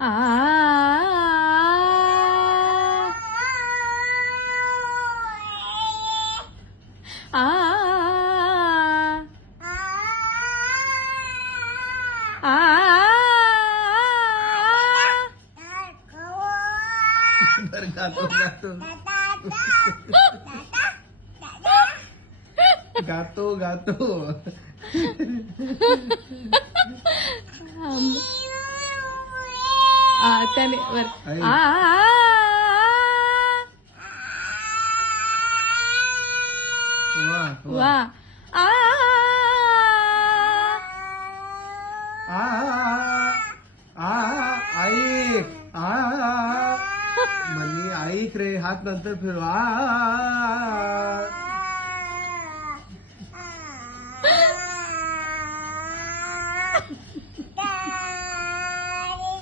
आ आ बरं गातो गातो गातो गातो त्याने वर आई. वा वा आ आ आ आई आ मनी ऐक रे हात नंतर फिरवा